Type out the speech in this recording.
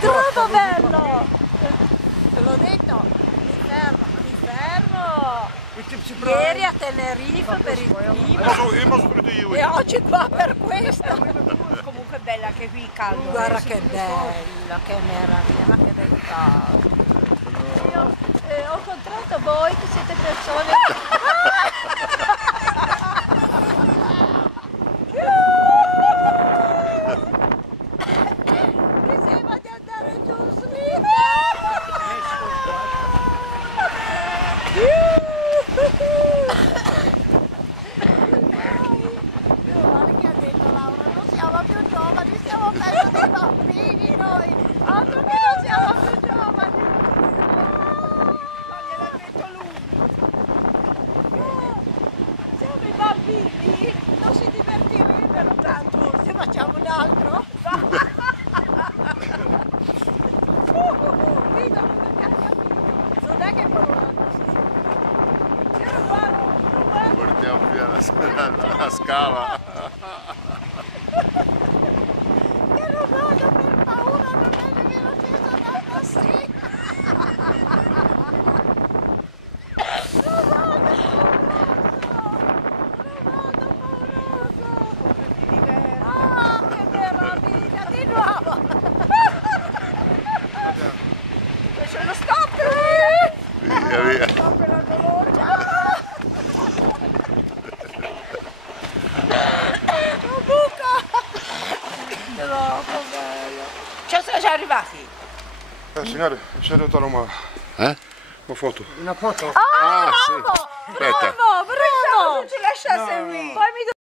Troppo bello! Te l'ho detto, l'inferno! Ieri a Tenerife per il clima e oggi qua per questo. Comunque è bella anche qui, caldo. Guarda che bella, che meraviglia, ma che bel caldo. Io ho incontrato voi che siete persone. Mi sembra di andare giù su Che ha detto Laura, non siamo più giovani, siamo peggio dei bambini noi! Altro che non siamo più giovani! Ma gliel'ha detto lui! Siamo i bambini, non si divertirebbero tanto se facciamo un altro. Non è che quello così. Portiamo via la scala. Che non vado per paura, non è nemmeno sceso da così! Non vado pauroso! Ah, che meraviglia, di nuovo! C'è lo scoppio! Via, via. Scoppio la dolore! Un buco! Troppo bello! Cioè, siamo già arrivati? Signore, c'è venuta Roma. Eh? Una foto. Una foto? Ah, sì. Bravo! Aspetta. Bravo! Bravo! Non ci lasciasse qui! Poi mi